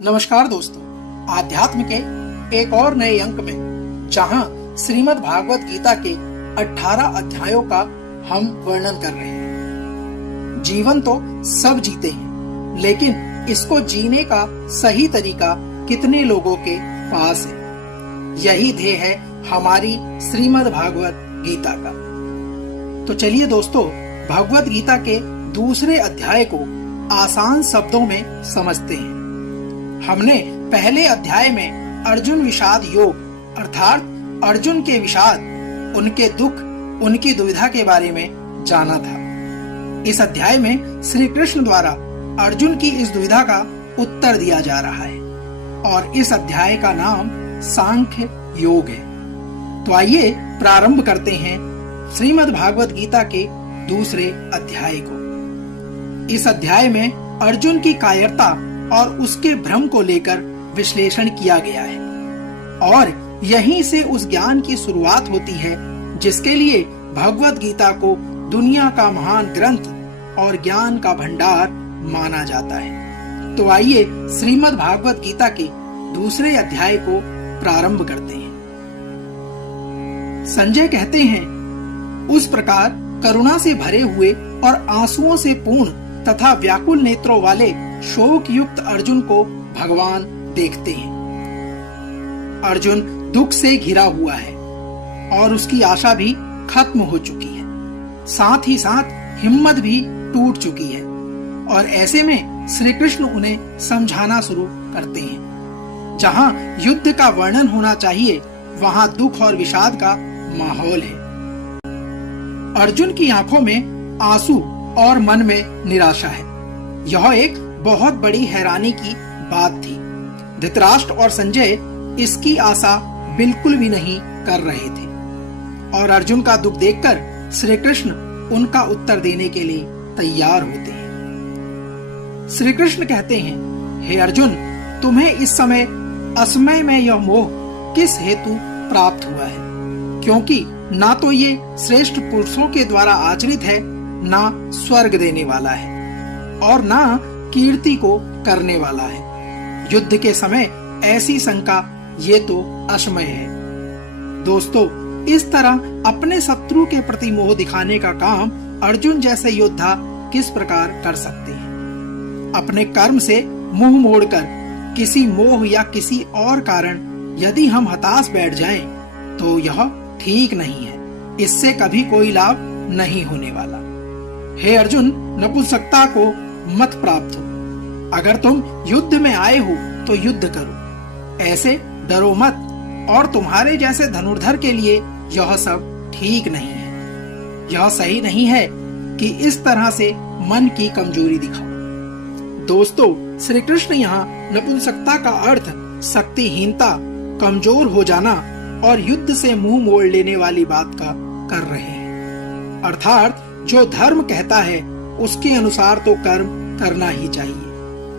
नमस्कार दोस्तों, आध्यात्म के एक और नए अंक में जहां श्रीमद् भागवत गीता के 18 अध्यायों का हम वर्णन कर रहे हैं। जीवन तो सब जीते हैं, लेकिन इसको जीने का सही तरीका कितने लोगों के पास है, यही ध्येय है हमारी श्रीमद् भागवत गीता का। तो चलिए दोस्तों, भगवत गीता के दूसरे अध्याय को आसान शब्दों में समझते हैं। हमने पहले अध्याय में अर्जुन विषाद योग अर्थात अर्जुन के विषाद, उनके दुख, उनकी दुविधा के बारे में जाना था। इस अध्याय में श्री कृष्ण द्वारा अर्जुन की इस दुविधा का उत्तर दिया जा रहा है और इस अध्याय का नाम सांख्य योग है। तो आइए प्रारंभ करते हैं श्रीमद् भागवत गीता के दूसरे अध्याय को। इस अध्याय में अर्जुन की कायरता और उसके भ्रम को लेकर विश्लेषण किया गया है और यहीं से उस ज्ञान की शुरुआत होती है जिसके लिए भगवत गीता को दुनिया का महान ग्रंथ और ज्ञान का भंडार माना जाता है। तो आइए श्रीमद् भागवत गीता के दूसरे अध्याय को प्रारंभ करते हैं। संजय कहते हैं, उस प्रकार करुणा से भरे हुए और आंसुओं से पूर्ण तथा व्याकुल नेत्रों वाले शोक युक्त अर्जुन को भगवान देखते हैं। अर्जुन दुख से घिरा हुआ है और उसकी आशा भी खत्म हो चुकी है, साथ ही साथ हिम्मत भी टूट चुकी है और ऐसे में श्री कृष्ण उन्हें समझाना शुरू करते हैं। जहां युद्ध का वर्णन होना चाहिए, वहां दुख और विषाद का माहौल है। अर्जुन की आंखों में आंसू और मन में निराशा है। यह एक बहुत बड़ी हैरानी की बात थी। धृतराष्ट्र और संजय इसकी आशा बिल्कुल भी नहीं कर रहे थे और अर्जुन का दुख देखकर श्री कृष्ण उनका उत्तर देने के लिए तैयार होते हैं। श्री कृष्ण कहते हैं, हे अर्जुन, तुम्हें इस समय असमय में यह मोह किस हेतु प्राप्त हुआ है? क्योंकि ना तो ये श्रेष्ठ पुरुषों के द्वारा आचरित है, ना स्वर्ग देने वाला है और ना कीर्ति को करने वाला है। युद्ध के समय ऐसी शंका ये तो अक्षम्य है। दोस्तों, इस तरह अपने शत्रु के प्रति मोह दिखाने का काम अर्जुन जैसे योद्धा किस प्रकार कर सकते हैं? अपने कर्म से मुंह मोड़कर किसी मोह या किसी और कारण यदि हम हताश बैठ जाएं, तो यह ठीक नहीं है। इससे कभी कोई लाभ नहीं होने वाला। हे अर्जुन, नपुंसकता को मत प्राप्त हो। अगर तुम युद्ध में आए हो तो युद्ध करो, ऐसे डरो मत। और तुम्हारे जैसे धनुर्धर के लिए यह सब ठीक नहीं है। यह सही नहीं है कि इस तरह से मन की कमजोरी दिखाओ। दोस्तों, श्री कृष्ण यहाँ नपुंसकता का अर्थ शक्तिहीनता, कमजोर हो जाना और युद्ध से मुंह मोड़ लेने वाली बात का कर रहे हैं। अर्थात जो धर्म कहता है उसके अनुसार तो कर्म करना ही चाहिए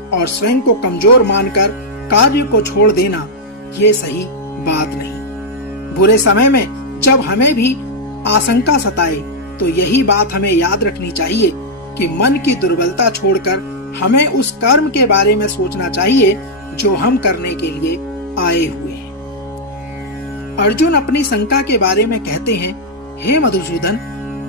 और स्वयं को कमजोर मानकर कार्य को छोड़ देना ये सही बात नहीं। बुरे समय में जब हमें भी आशंका सताए तो यही बात हमें याद रखनी चाहिए कि मन की दुर्बलता छोड़कर हमें उस कर्म के बारे में सोचना चाहिए जो हम करने के लिए आए हुए हैं। अर्जुन अपनी शंका के बारे में कहते हैं, हे मधुसूदन,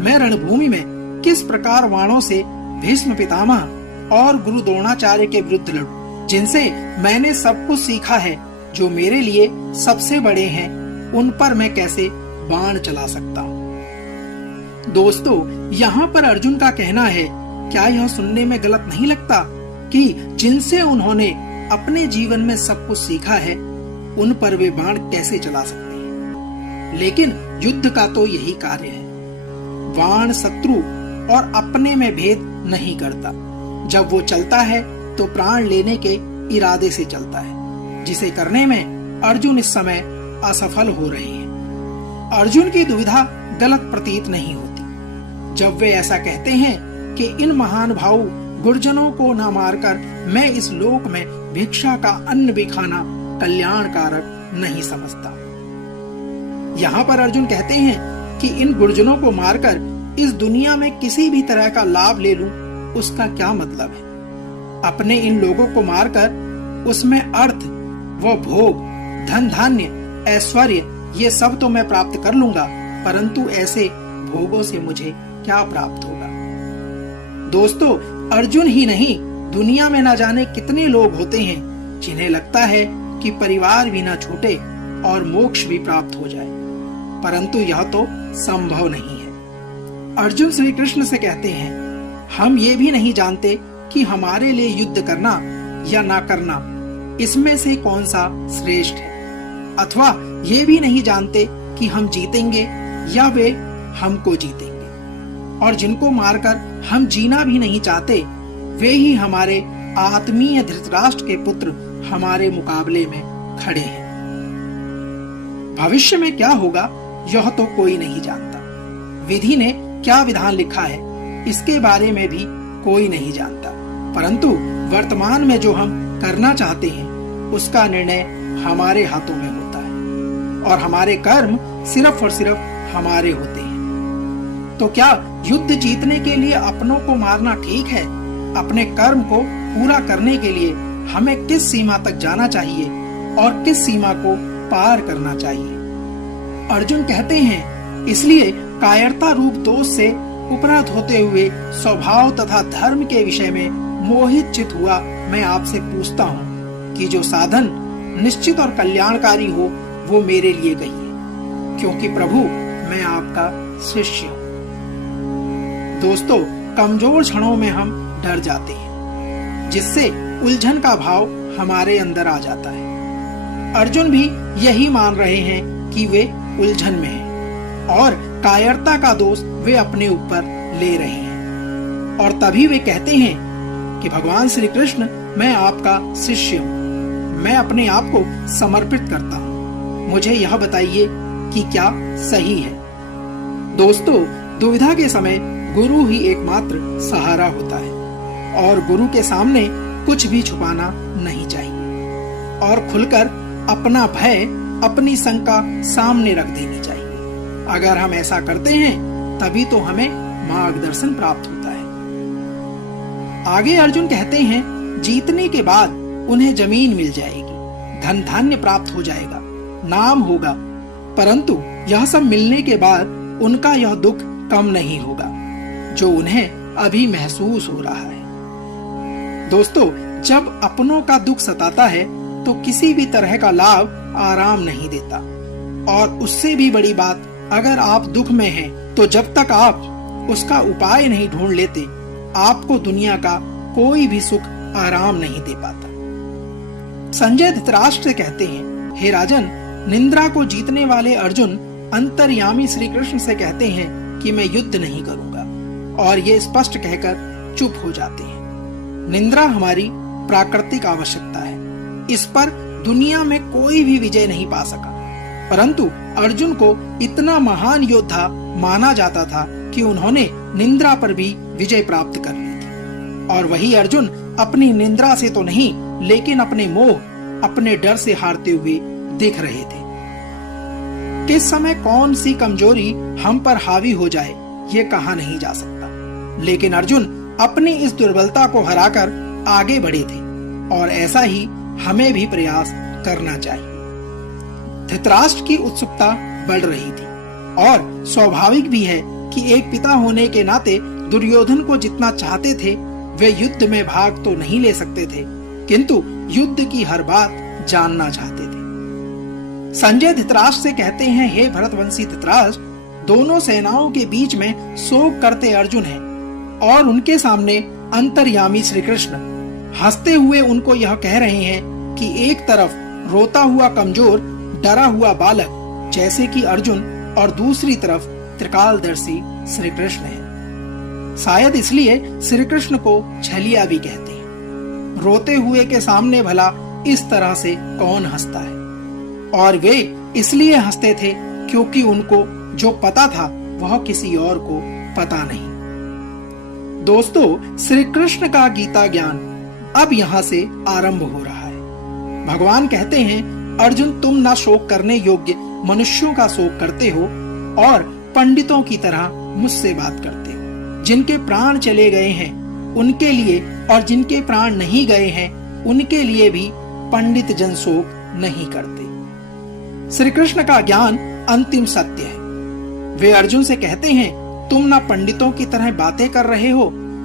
मैं रणभूमि में किस प्रकार वाणों से भीष्म पितामह और गुरु द्रोणाचार्य के विरुद्ध लड़ूं, जिनसे मैंने सब कुछ सीखा है, जो मेरे लिए सबसे बड़े हैं, उन पर मैं कैसे बाण चला सकता हूँ? दोस्तों, यहाँ पर अर्जुन का कहना है, क्या यह सुनने में गलत नहीं लगता कि जिनसे उन्होंने अपने जीवन में सब कुछ सीखा है, उन पर वे बाण कैसे चला सकते हैं? लेकिन युद्ध का तो यही कार्य है। बाण शत्रु और अपने में भेद नहीं करता। जब वो चलता है तो प्राण लेने के इरादे से चलता है, जिसे करने में अर्जुन इस समय असफल हो रहे हैं। अर्जुन की दुविधा गलत प्रतीत नहीं होती जब वे ऐसा कहते हैं कि इन महान भाव गुरजनों को न मारकर मैं इस लोक में भिक्षा का अन्न भी खाना कल्याणकारक नहीं समझता। यहाँ पर अर्जुन कहते हैं कि इन गुरजनों को मारकर इस दुनिया में किसी भी तरह का लाभ ले लूं, उसका क्या मतलब है? अपने इन लोगों को मारकर उसमें अर्थ व भोग, धन धान्य, ऐश्वर्य ये सब तो मैं प्राप्त कर लूंगा, परंतु ऐसे भोगों से मुझे क्या प्राप्त होगा। दोस्तों, अर्जुन ही नहीं, दुनिया में न जाने कितने लोग होते हैं जिन्हें लगता है कि परिवार भी न छूटे और मोक्ष भी प्राप्त हो जाए, परंतु यह तो संभव नहीं है। अर्जुन श्री कृष्ण से कहते हैं, हम ये भी नहीं जानते कि हमारे लिए युद्ध करना या ना करना इसमें से कौन सा श्रेष्ठ है, अथवा ये भी नहीं जानते कि हम जीतेंगे या वे हमको जीतेंगे, और जिनको मारकर हम जीना भी नहीं चाहते वे ही हमारे आत्मीय धृतराष्ट्र के पुत्र हमारे मुकाबले में खड़े हैं। भविष्य में क्या होगा यह तो कोई नहीं जानता। विधि ने क्या विधान लिखा है इसके बारे में भी कोई नहीं जानता, परंतु वर्तमान में जो हम करना चाहते हैं उसका निर्णय हमारे हाथों में होता है, और हमारे कर्म सिर्फ और सिर्फ हमारे होते हैं। तो क्या युद्ध जीतने के लिए अपनों को मारना ठीक है? अपने कर्म को पूरा करने के लिए हमें किस सीमा तक जाना चाहिए और किस सीमा को पार करना चाहिए? अर्जुन कहते हैं, इसलिए कायरता रूप दोष से उपरत होते हुए स्वभाव तथा धर्म के विषय में मोहित चित हुआ मैं आपसे पूछता हूँ कि जो साधन निश्चित और कल्याणकारी हो वो मेरे लिए कहिए, क्योंकि प्रभु मैं आपका शिष्य हूँ। दोस्तों, कमजोर क्षणों में हम डर जाते हैं, जिससे उलझन का भाव हमारे अंदर आ जाता है। अर्जुन भी यही मान रहे हैं कि वे उलझन में हैं और कायरता का दोष वे अपने ऊपर ले रहे हैं, और तभी वे कहते हैं कि भगवान श्री कृष्ण मैं आपका शिष्य हूँ, मैं अपने आप को समर्पित करता हूँ, मुझे यह बताइए कि क्या सही है। दोस्तों, दुविधा के समय गुरु ही एकमात्र सहारा होता है, और गुरु के सामने कुछ भी छुपाना नहीं चाहिए और खुलकर अपना भय, अपनी शंका सामने रख देनी चाहिए। अगर हम ऐसा करते हैं तभी तो हमें मार्गदर्शन प्राप्त होता है। आगे अर्जुन कहते हैं, जीतने के बाद उन्हें जमीन मिल जाएगी, धन धान्य प्राप्त हो जाएगा, नाम होगा, परंतु यह सब मिलने के बाद उनका यह दुख कम नहीं होगा जो उन्हें अभी महसूस हो रहा है। दोस्तों, जब अपनों का दुख सताता है तो किसी भी तरह का लाभ आराम नहीं देता, और उससे भी बड़ी बात, अगर आप दुख में हैं तो जब तक आप उसका उपाय नहीं ढूंढ लेते आपको दुनिया का कोई भी सुख आराम नहीं दे पाता। संजय धृतराष्ट्र से कहते हैं, हे राजन, निंद्रा को जीतने वाले अर्जुन अंतर्यामी श्री कृष्ण से कहते हैं कि मैं युद्ध नहीं करूंगा, और ये स्पष्ट कहकर चुप हो जाते हैं। निंद्रा हमारी प्राकृतिक आवश्यकता है, इस पर दुनिया में कोई भी विजय नहीं पा सका, परंतु अर्जुन को इतना महान योद्धा माना जाता था कि उन्होंने निंद्रा पर भी विजय प्राप्त कर ली थी। और वही अर्जुन अपनी निंद्रा से तो नहीं, लेकिन अपने मोह, अपने डर से हारते हुए दिख रहे थे। किस समय कौन सी कमजोरी हम पर हावी हो जाए ये कहा नहीं जा सकता, लेकिन अर्जुन अपनी इस दुर्बलता को हराकर आगे बढ़े थे, और ऐसा ही हमें भी प्रयास करना चाहिए। धृतराष्ट्र की उत्सुकता बढ़ रही थी, और स्वाभाविक भी है कि एक पिता होने के नाते दुर्योधन को जितना चाहते थे वे युद्ध में भाग तो नहीं ले सकते थे, किंतु युद्ध की हर बात जानना चाहते थे। संजय धृतराष्ट्र से कहते हैं, हे भरतवंशी धृतराष्ट्र, दोनों सेनाओं के बीच में शोक करते अर्जुन हैं, और उनके सामने अंतर्यामी श्री कृष्ण हंसते हुए उनको यह कह रहे हैं कि एक तरफ रोता हुआ कमजोर डरा हुआ बालक जैसे कि अर्जुन, और दूसरी तरफ त्रिकालदर्शी श्री कृष्ण है। शायद इसलिए श्री कृष्ण को छलिया भी कहते हैं। रोते हुए के सामने भला इस तरह से कौन हंसता है? और वे इसलिए हंसते थे क्योंकि उनको जो पता था वह किसी और को पता नहीं। दोस्तों, श्री कृष्ण का गीता ज्ञान अब यहाँ से आरंभ हो रहा है। भगवान कहते हैं, अर्जुन, तुम ना शोक करने योग्य मनुष्यों का शोक करते हो और पंडितों की तरह मुझसे बात करते हो। जिनके प्राण चले गए हैं उनके लिए और जिनके प्राण नहीं गए हैं उनके लिए भी पंडित जन शोक नहीं करते। श्री कृष्ण का ज्ञान अंतिम सत्य है। वे अर्जुन से कहते हैं, तुम ना पंडितों की तरह बातें कर रहे हो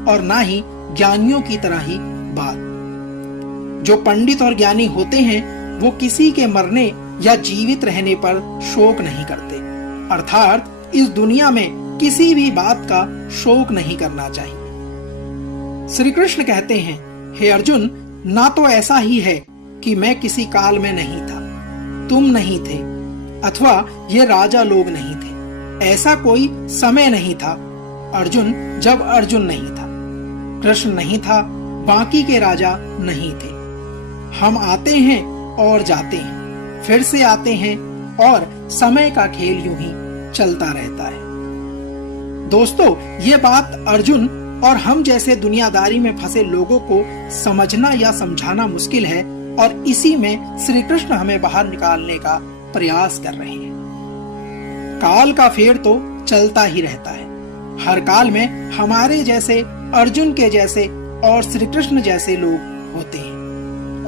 और ना ही ज्ञानियों की तरह ही बात। जो पंडित और ज्ञानी होते हैं वो किसी के मरने या जीवित रहने पर शोक नहीं करते, अर्थात इस दुनिया में किसी भी बात का शोक नहीं करना चाहिए। श्री कृष्ण कहते हैं, हे अर्जुन, ना तो ऐसा ही है कि मैं किसी काल में नहीं था, तुम नहीं थे, अथवा ये राजा लोग नहीं थे। ऐसा कोई समय नहीं था अर्जुन जब अर्जुन नहीं था, कृष्ण नहीं था, बाकी के राजा नहीं थे। हम आते हैं और जाते हैं, फिर से आते हैं और समय का खेल यूं ही चलता रहता है। दोस्तों, ये बात अर्जुन और हम जैसे दुनियादारी में फंसे लोगों को समझना या समझाना मुश्किल है और इसी में श्री कृष्ण हमें बाहर निकालने का प्रयास कर रहे हैं। काल का फेर तो चलता ही रहता है। हर काल में हमारे जैसे, अर्जुन के जैसे और श्री कृष्ण जैसे लोग होते हैं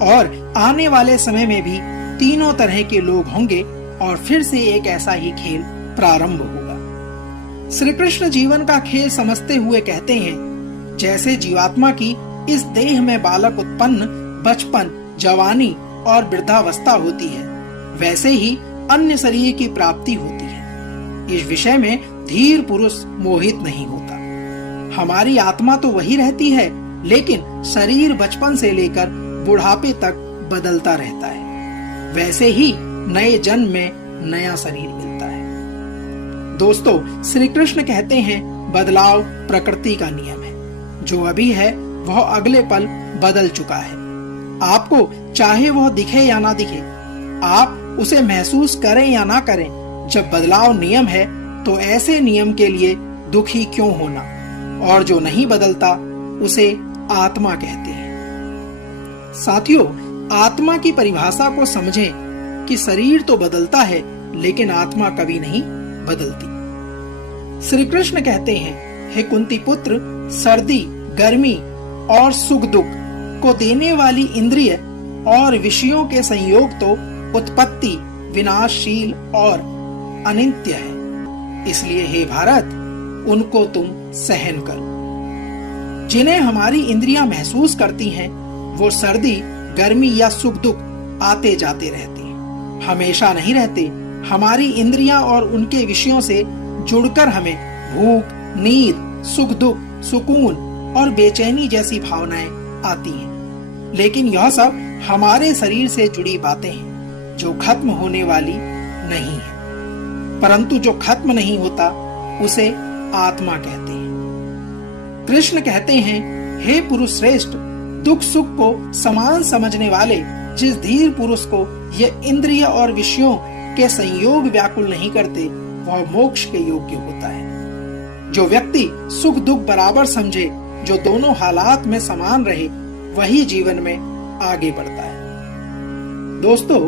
और आने वाले समय में भी तीनों तरह के लोग होंगे और फिर से एक ऐसा ही खेल प्रारंभ होगा। श्री कृष्ण जीवन का खेल समझते हुए कहते हैं, जैसे जीवात्मा की इस देह में बालक उत्पन्न, बचपन, जवानी और वृद्धावस्था होती है, वैसे ही अन्य शरीर की प्राप्ति होती है। इस विषय में धीर पुरुष मोहित नहीं होता। हमारी आत्मा तो वही रहती है, लेकिन शरीर बचपन से लेकर बुढ़ापे तक बदलता रहता है। वैसे ही नए जन्म में नया शरीर मिलता है। दोस्तों, श्री कृष्ण कहते हैं, बदलाव प्रकृति का नियम है। जो अभी है वह अगले पल बदल चुका है। आपको चाहे वह दिखे या ना दिखे, आप उसे महसूस करें या ना करें, जब बदलाव नियम है तो ऐसे नियम के लिए दुखी क्यों होना। और जो नहीं बदलता उसे आत्मा कहते हैं। साथियों, आत्मा की परिभाषा को समझें कि शरीर तो बदलता है लेकिन आत्मा कभी नहीं बदलती। श्री कृष्ण कहते हैं, हे कुंती पुत्र, सर्दी, गर्मी और सुख दुख को देने वाली इंद्रिय और विषयों के संयोग तो उत्पत्ति, विनाशशील और अनित्य है। इसलिए हे भारत, उनको तुम सहन करो। जिन्हें हमारी इंद्रियां महसूस करती हैं, वो सर्दी, गर्मी या सुख दुख आते जाते रहते हैं, हमेशा नहीं रहते। हमारी इंद्रियां और उनके विषयों से जुड़कर हमें भूख, नींद, सुख दुख, सुकून और बेचैनी जैसी भावनाएं आती हैं। लेकिन यह सब हमारे शरीर से जुड़ी बातें हैं जो खत्म होने वाली नहीं है। परंतु जो खत्म नहीं होता उसे आत्मा कहते हैं। कृष्ण कहते हैं, हे पुरुष श्रेष्ठ, दुख सुख को समान समझने वाले जिस धीर पुरुष को ये इंद्रिय और विषयों के संयोग व्याकुल नहीं करते, वह मोक्ष के योग्य होता है। जो व्यक्ति सुख दुख बराबर समझे, जो दोनों हालात में समान रहे, वही जीवन में आगे बढ़ता है। दोस्तों,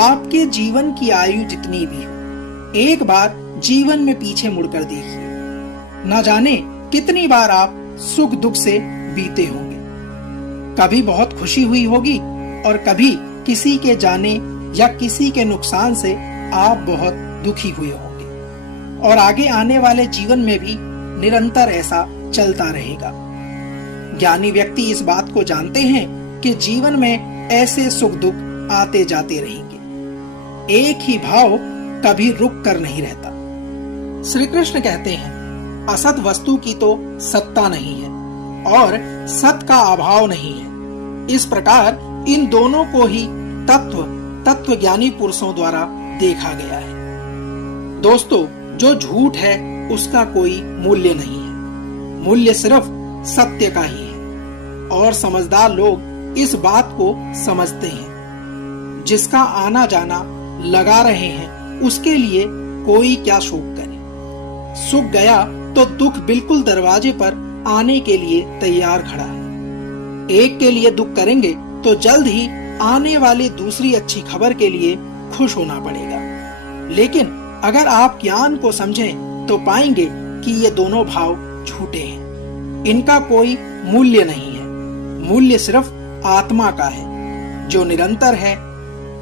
आपके जीवन की आयु जितनी भी हो, एक बार जीवन में पीछे मुड़कर देखिए। न जाने कितनी बार आप सुख दुख से बीते होंगे। कभी बहुत खुशी हुई होगी और कभी किसी के जाने या किसी के नुकसान से आप बहुत दुखी हुए होंगे। और आगे आने वाले जीवन में भी निरंतर ऐसा चलता रहेगा। ज्ञानी व्यक्ति इस बात को जानते हैं कि जीवन में ऐसे सुख दुख आते जाते रहेंगे। एक ही भाव कभी रुक कर नहीं रहता। श्री कृष्ण कहते हैं, असत वस्तु की तो सत्ता नहीं है और सत का अभाव नहीं है। इस प्रकार इन दोनों को ही तत्व ज्ञानी पुरुषों द्वारा देखा गया है। दोस्तों, जो झूठ है उसका कोई मूल्य नहीं है, मूल्य सिर्फ सत्य का ही है। और समझदार लोग इस बात को समझते हैं। जिसका आना जाना लगा रहे हैं उसके लिए कोई क्या शोक करे। सुख गया तो दुख बिल्कुल दरवाजे पर आने के लिए तैयार खड़ा है। एक के लिए दुख करेंगे तो जल्द ही आने वाली दूसरी अच्छी खबर के लिए खुश होना पड़ेगा। लेकिन अगर आप ज्ञान को समझें तो पाएंगे कि ये दोनों भाव झूठे हैं। इनका कोई मूल्य नहीं है। मूल्य सिर्फ आत्मा का है। जो निरंतर है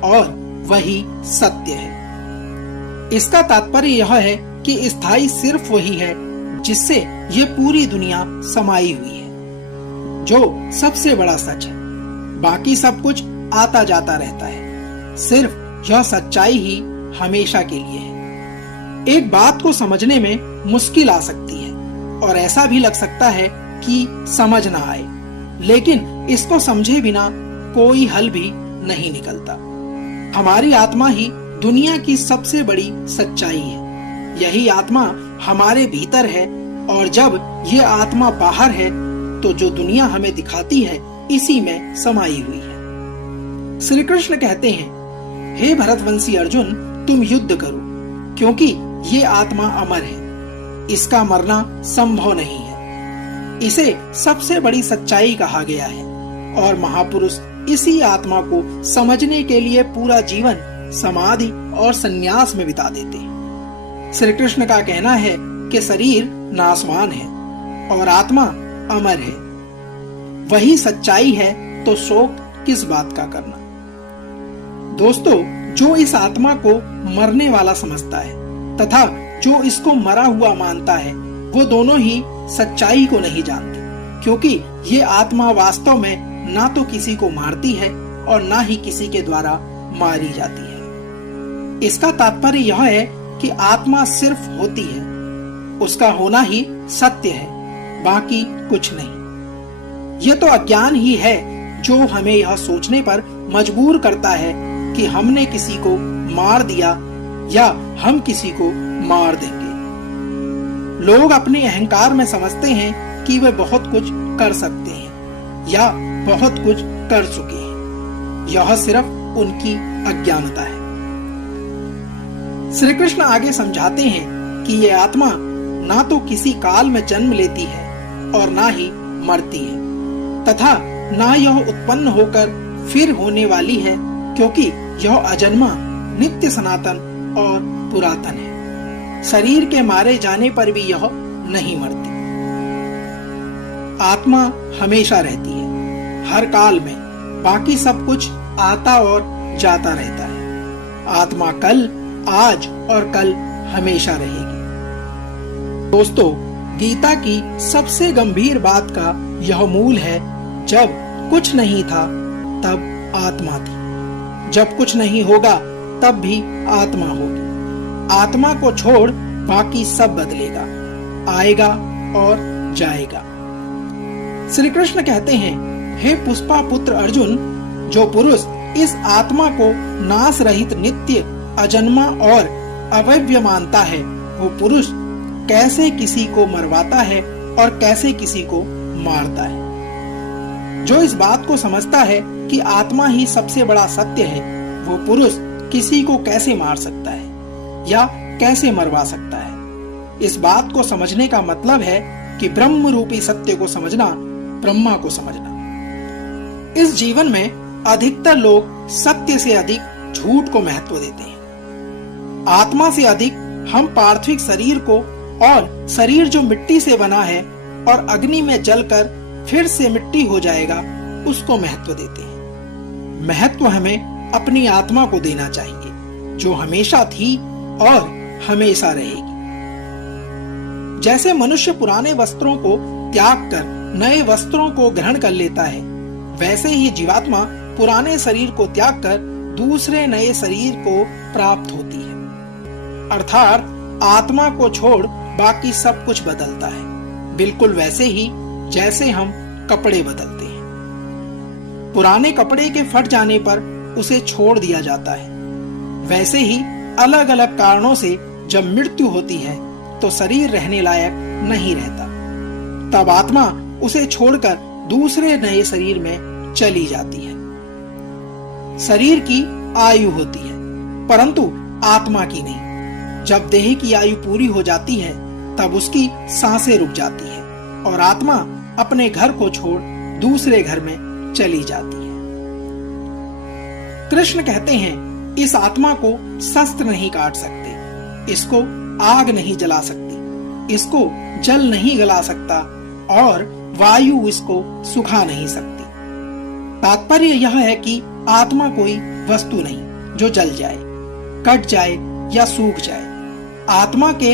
और वही सत्य है। इसका तात्पर्य यह है कि स्थायी सिर्फ वही है जिससे ये पूरी दुनिया समाई हुई है, जो सबसे बड़ा सच है। बाकी सब कुछ आता जाता रहता है, सिर्फ यह सच्चाई ही हमेशा के लिए है। एक बात को समझने में मुश्किल आ सकती है और ऐसा भी लग सकता है कि समझ ना आए, लेकिन इसको समझे बिना कोई हल भी नहीं निकलता। हमारी आत्मा ही दुनिया की सबसे बड़ी सच्चाई है। यही आत्मा हमारे भीतर है और जब ये आत्मा बाहर है तो जो दुनिया हमें दिखाती है इसी में समाई हुई है। श्री कृष्ण कहते हैं, हे भरतवंशी अर्जुन, तुम युद्ध करो, क्योंकि ये आत्मा अमर है, इसका मरना संभव नहीं है। इसे सबसे बड़ी सच्चाई कहा गया है और महापुरुष इसी आत्मा को समझने के लिए पूरा जीवन समाधि और संन्यास में बिता देते हैं। श्री कृष्ण का कहना है कि शरीर नाशवान है और आत्मा अमर है। वही सच्चाई है तो शोक किस बात का करना। दोस्तों, जो इस आत्मा को मरने वाला समझता है तथा जो इसको मरा हुआ मानता है, वो दोनों ही सच्चाई को नहीं जानते, क्योंकि ये आत्मा वास्तव में ना तो किसी को मारती है और ना ही किसी के द्वारा मारी जाती है। इसका तात्पर्य यह है कि आत्मा सिर्फ होती है, उसका होना ही सत्य है, बाकी कुछ नहीं। यह तो अज्ञान ही है जो हमें यह सोचने पर मजबूर करता है कि हमने किसी को मार दिया या हम किसी को मार देंगे। लोग अपने अहंकार में समझते हैं कि वे बहुत कुछ कर सकते हैं या बहुत कुछ कर चुके हैं। यह सिर्फ उनकी अज्ञानता है। श्री कृष्ण आगे समझाते हैं कि ये आत्मा ना तो किसी काल में जन्म लेती है और ना ही मरती है, तथा ना यह उत्पन्न होकर फिर होने वाली है, क्योंकि यह अजन्मा, नित्य, सनातन और पुरातन है। शरीर के मारे जाने पर भी यह नहीं मरती। आत्मा हमेशा रहती है, हर काल में। बाकी सब कुछ आता और जाता रहता है। आत्मा कल, आज और कल हमेशा रहेगी। दोस्तों, गीता की सबसे गंभीर बात का यह मूल है, जब कुछ नहीं था तब आत्मा थी, जब कुछ नहीं होगा तब भी आत्मा होगी। आत्मा को छोड़ बाकी सब बदलेगा, आएगा और जाएगा। श्री कृष्ण कहते हैं, हे पुष्पा पुत्र अर्जुन, जो पुरुष इस आत्मा को नाश रहित, नित्य, अजन्मा और अवयव मानता है, वो पुरुष कैसे किसी को मरवाता है और कैसे किसी को मारता है। जो इस बात को समझता है कि आत्मा ही सबसे बड़ा सत्य है, वो पुरुष किसी को कैसे मार सकता है या कैसे मरवा सकता है। इस बात को समझने का मतलब है कि ब्रह्म रूपी सत्य को समझना, ब्रह्मा को समझना। इस जीवन में अधिकतर लोग सत्य से अधिक झूठ को महत्व देते हैं। आत्मा से अधिक हम पार्थिव शरीर को और शरीर जो मिट्टी से बना है और अग्नि में जलकर फिर से मिट्टी हो जाएगा, उसको महत्व देते हैं। महत्व हमें अपनी आत्मा को देना चाहिए, जो हमेशा थी और हमेशा रहेगी। जैसे मनुष्य पुराने वस्त्रों को त्याग कर नए वस्त्रों को ग्रहण कर लेता है, वैसे ही जीवात्मा पुराने शरीर को त्याग कर दूसरे नए शरीर को प्राप्त होती है। अर्थात आत्मा को छोड़ बाकी सब कुछ बदलता है, बिल्कुल वैसे ही जैसे हम कपड़े बदलते हैं। पुराने कपड़े के फट जाने पर उसे छोड़ दिया जाता है, वैसे ही अलग अलग कारणों से जब मृत्यु होती है तो शरीर रहने लायक नहीं रहता। तब आत्मा उसे छोड़कर दूसरे नए शरीर में चली जाती है। शरीर की आयु होती है, परंतु आत्मा की नहीं। जब देह की आयु पूरी हो जाती है तब उसकी सांसें रुक जाती है और आत्मा अपने घर को छोड़ दूसरे घर में चली जाती है। कृष्ण कहते हैं, इस आत्मा को शस्त्र नहीं काट सकते, इसको आग नहीं जला सकती, इसको जल नहीं गला सकता और वायु इसको सुखा नहीं सकती। तात्पर्य यह है कि आत्मा कोई वस्तु नहीं जो जल जाए, कट जाए या सूख जाए। आत्मा के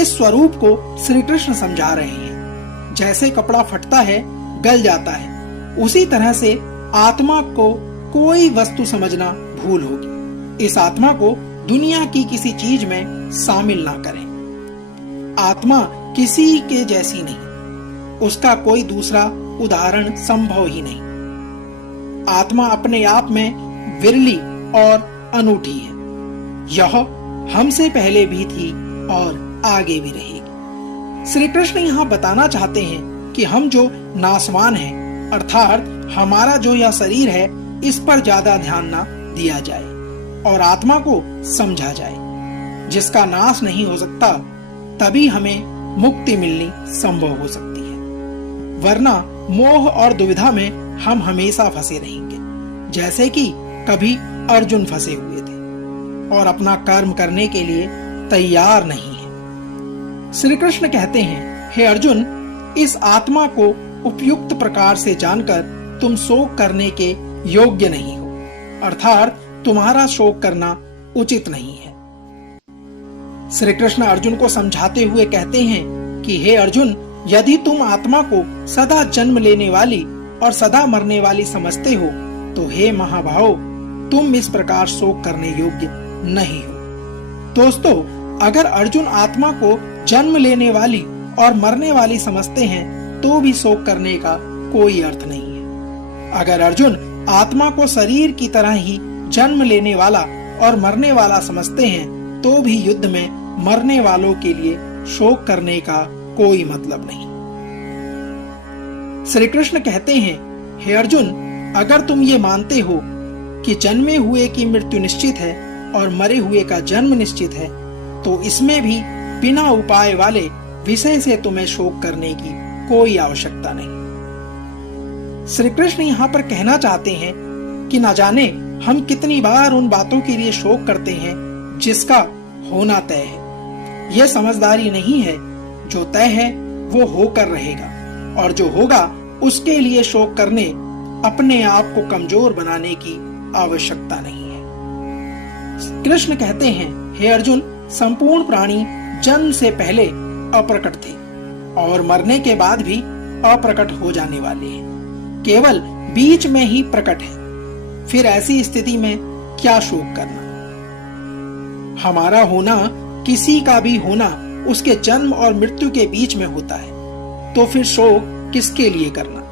इस स्वरूप को श्री कृष्ण समझा रहे हैं। जैसे कपड़ा फटता है, गल जाता है, उसी तरह से आत्मा को कोई वस्तु समझना भूल होगी। इस आत्मा को दुनिया की किसी चीज में शामिल ना करें। आत्मा किसी के जैसी नहीं, उसका कोई दूसरा उदाहरण संभव ही नहीं। आत्मा अपने आप में विरली और अनूठी है। यह हमसे पहले भी थी और आगे भी रहेगी। श्री कृष्ण यहाँ बताना चाहते हैं कि हम जो नासवान हैं, अर्थात हमारा जो यह शरीर है, इस पर ज्यादा ध्यान ना दिया जाए और आत्मा को समझा जाए। जिसका नाश नहीं हो सकता, तभी हमें मुक्ति मिलनी संभव हो सकती है। वरना मोह और दुविधा में हम हमेशा फंसे रहेंगे, जैसे कि कभी अर्जुन फंसे हुए थे और अपना कर्म करने के लिए तैयार नहीं है। श्री कृष्ण कहते हैं, हे अर्जुन, इस आत्मा को उपयुक्त प्रकार से जानकर तुम शोक करने के योग्य नहीं हो, अर्थात तुम्हारा शोक करना उचित नहीं है। श्री कृष्ण अर्जुन को समझाते हुए कहते हैं कि हे अर्जुन, यदि तुम आत्मा को सदा जन्म लेने वाली और सदा मरने वाली समझते हो, तो हे महाभाव, तुम इस प्रकार शोक करने योग्य नहीं हो। दोस्तों, अगर अर्जुन आत्मा को जन्म लेने वाली और मरने वाली समझते हैं, तो भी शोक करने का कोई अर्थ नहीं है। अगर अर्जुन आत्मा को शरीर की तरह ही जन्म लेने वाला और मरने वाला समझते हैं, तो भी युद्ध में मरने वालों के लिए शोक करने का कोई मतलब नहीं। श्री कृष्ण कहते हैं, हे अर्जुन, अगर तुम ये मानते हो कि जन्मे हुए की मृत्यु निश्चित है और मरे हुए का जन्म निश्चित है, तो इसमें भी बिना उपाय वाले विषय से तुम्हें शोक करने की कोई आवश्यकता नहीं। श्री कृष्ण यहाँ पर कहना चाहते हैं कि न जाने हम कितनी बार उन बातों के लिए शोक करते हैं जिसका होना तय है। यह समझदारी नहीं है। जो तय है वो होकर रहेगा, और जो होगा उसके लिए शोक करने, अपने आप को कमजोर बनाने की आवश्यकता नहीं है। कृष्ण कहते हैं, हे अर्जुन, संपूर्ण प्राणी जन्म से पहले अप्रकट थे और मरने के बाद भी अप्रकट हो जाने वाले हैं। केवल बीच में ही प्रकट है। फिर ऐसी स्थिति में क्या शोक करना? हमारा होना, किसी का भी होना, उसके जन्म और मृत्यु के बीच में होता है, तो फिर शोक किसके लिए करना?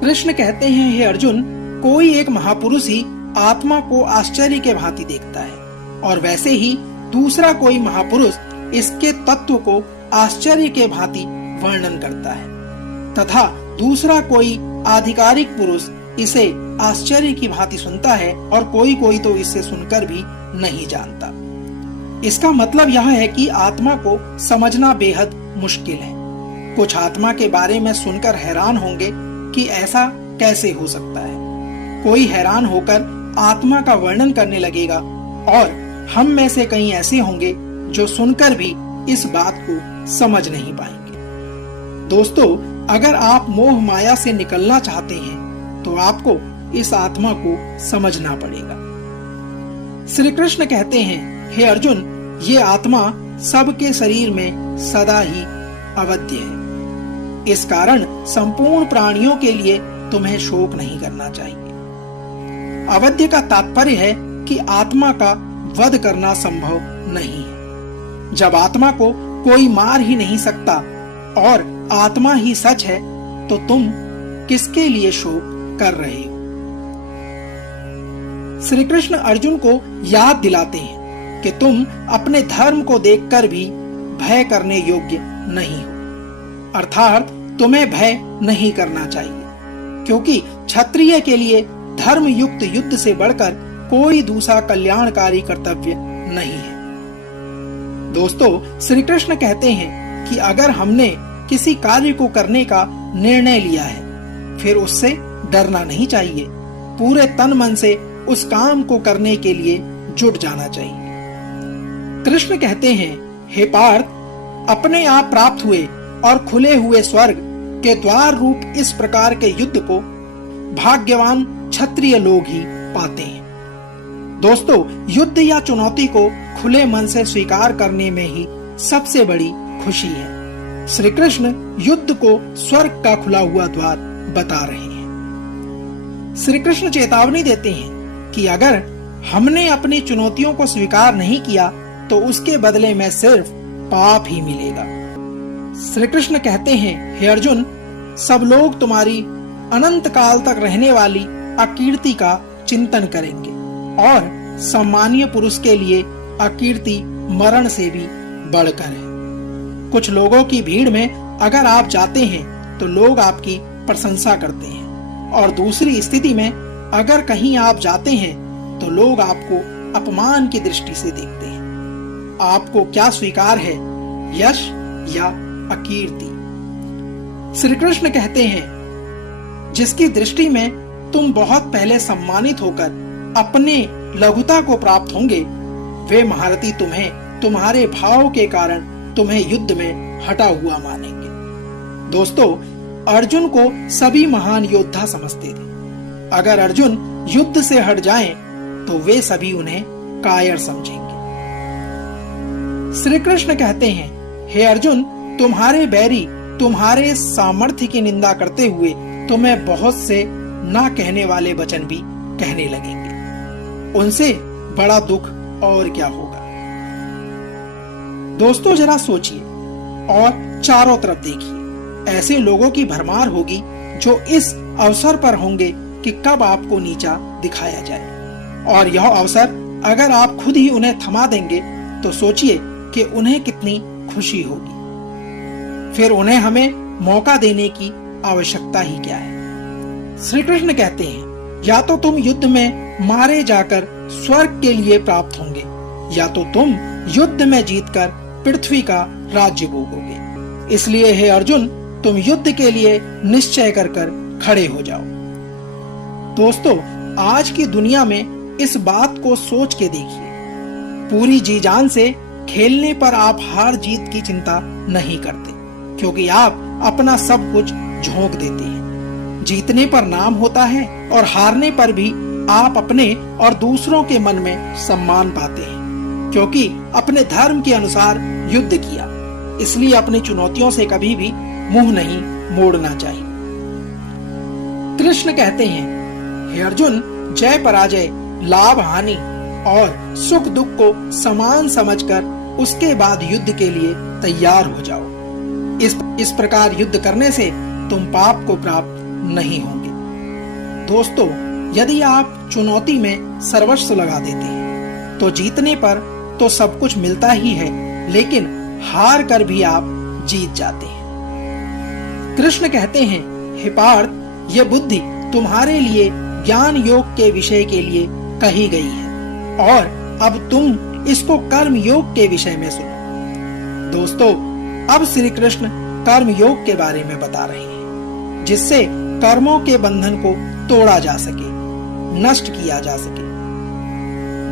कृष्ण कहते हैं, हे अर्जुन, कोई एक महापुरुष ही आत्मा को आश्चर्य के भांति देखता है, और वैसे ही दूसरा कोई महापुरुष इसके तत्व को आश्चर्य के भांति वर्णन करता है, तथा दूसरा कोई आधिकारिक पुरुष इसे आश्चर्य की भांति सुनता है, और कोई कोई तो इसे सुनकर भी नहीं जानता। इसका मतलब यह है कि आत्मा को समझना बेहद मुश्किल है। कुछ आत्मा के बारे में सुनकर हैरान होंगे कि ऐसा कैसे हो सकता है। कोई हैरान होकर आत्मा का वर्णन करने लगेगा, और हम में से कई ऐसे होंगे जो सुनकर भी इस बात को समझ नहीं पाएंगे। दोस्तों, अगर आप मोह माया से निकलना चाहते हैं, तो आपको इस आत्मा को समझना पड़ेगा। श्री कृष्ण कहते हैं, हे अर्जुन, ये आत्मा सबके शरीर में सदा ही अवध्य है। इस कारण संपूर्ण प्राणियों के लिए तुम्हें शोक नहीं करना चाहिए। अवध्य का तात्पर्य है कि आत्मा का वध करना संभव नहीं है। जब आत्मा को कोई मार ही नहीं सकता और आत्मा ही सच है, तो तुम किसके लिए शोक कर रहे हो? श्री कृष्ण अर्जुन को याद दिलाते हैं कि तुम अपने धर्म को देखकर भी भय करने योग्य नहीं हो, अर्थात तुम्हें भय नहीं करना चाहिए, क्योंकि क्षत्रिय के लिए धर्म युक्त युद्ध से बढ़कर कोई दूसरा कल्याणकारी कर्तव्य नहीं है। दोस्तों, श्री कृष्ण कहते हैं कि अगर हमने किसी कार्य को करने का निर्णय लिया है, फिर उससे डरना नहीं चाहिए। पूरे तन मन से उस काम को करने के लिए जुट जाना चाहिए। कृष्ण कहते हैं, हे पार्थ, अपने आप प्राप्त हुए और खुले हुए स्वर्ग के द्वार रूप इस प्रकार के युद्ध को भाग्यवान क्षत्रिय लोग ही पाते हैं। दोस्तों, युद्ध या चुनौती को खुले मन से स्वीकार करने में ही सबसे बड़ी खुशी है। श्री कृष्ण युद्ध को स्वर्ग का खुला हुआ द्वार बता रहे हैं। श्री कृष्ण चेतावनी देते हैं कि अगर हमने अपनी चुनौतियों को स्वीकार नहीं किया तो उसके बदले में सिर्फ पाप ही मिलेगा। श्री कृष्ण कहते हैं, हे अर्जुन, सब लोग तुम्हारी अनंत काल तक रहने वाली अकीर्ति का चिंतन करेंगे और सम्मानीय पुरुष के लिए अकीर्ति मरण से भी बढ़कर है। कुछ लोगों की भीड़ में अगर आप जाते हैं तो लोग आपकी प्रशंसा करते हैं और दूसरी स्थिति में अगर कहीं आप जाते हैं तो लोग आपको अपमान की दृष्टि से देखते हैं। आपको क्या स्वीकार है, यश या अकीर्ति? श्री कृष्ण कहते हैं, जिसकी दृष्टि में तुम बहुत पहले सम्मानित होकर अपने लघुता को प्राप्त होंगे, वे महारथी तुम्हें तुम्हारे भाव के कारण तुम्हें युद्ध में हटा हुआ मानेंगे। दोस्तों, अर्जुन को सभी महान योद्धा समझते थे। अगर अर्जुन युद्ध से हट जाएं, तो वे सभी उन्हें कायर समझेंगे। श्री कृष्ण कहते हैं, हे अर्जुन, तुम्हारे बैरी तुम्हारे सामर्थ्य की निंदा करते हुए तुम्हें बहुत से ना कहने वाले वचन भी कहने लगेंगे। उनसे बड़ा दुख और क्या होगा। दोस्तों, जरा सोचिए और चारों तरफ देखिए। ऐसे लोगों की भरमार होगी जो इस अवसर पर होंगे कि कब आपको नीचा दिखाया जाए, और यह अवसर अगर आप खुद ही उन्हें थमा देंगे तो सोचिए कि उन्हें कितनी खुशी होगी। फिर उन्हें हमें मौका देने की आवश्यकता ही क्या है। श्री कृष्ण कहते हैं, या तो तुम युद्ध में मारे जाकर स्वर्ग के लिए प्राप्त होंगे, या तो तुम युद्ध में जीतकर पृथ्वी का राज्य भोगोगे। इसलिए हे अर्जुन, तुम युद्ध के लिए निश्चय कर खड़े हो जाओ। दोस्तों, आज की दुनिया में इस बात को सोच के देखिए। पूरी जी जान से खेलने पर आप हार जीत की चिंता नहीं करते, क्योंकि आप अपना सब कुछ झोंक देते हैं। जीतने पर नाम होता है और हारने पर भी आप अपने और दूसरों के मन में सम्मान पाते हैं, क्योंकि अपने धर्म के अनुसार युद्ध किया। इसलिए अपनी चुनौतियों से कभी भी मुंह नहीं मोड़ना चाहिए। कृष्ण कहते हैं, हे अर्जुन, जय पराजय, लाभ हानि और सुख दुख को समान समझकर उसके बाद युद्ध के लिए तैयार हो जाओ। इस प्रकार युद्ध करने से तुम पाप को प्राप्त नहीं होंगे। दोस्तों, यदि आप चुनौती में सर्वस्व लगा देते हैं तो जीतने पर तो सब कुछ मिलता ही है, लेकिन हार कर भी आप जीत जाते हैं। कृष्ण कहते हैं, हे पार्थ, यह बुद्धि तुम्हारे लिए ज्ञान योग के विषय के लिए कही गई है और अब तुम इसको कर्म योग के विषय में सुनो। दोस्तों, अब श्री कृष्ण कर्म योग के बारे में बता रहे हैं, जिससे कर्मों के बंधन को तोड़ा जा सके, नष्ट किया जा सके।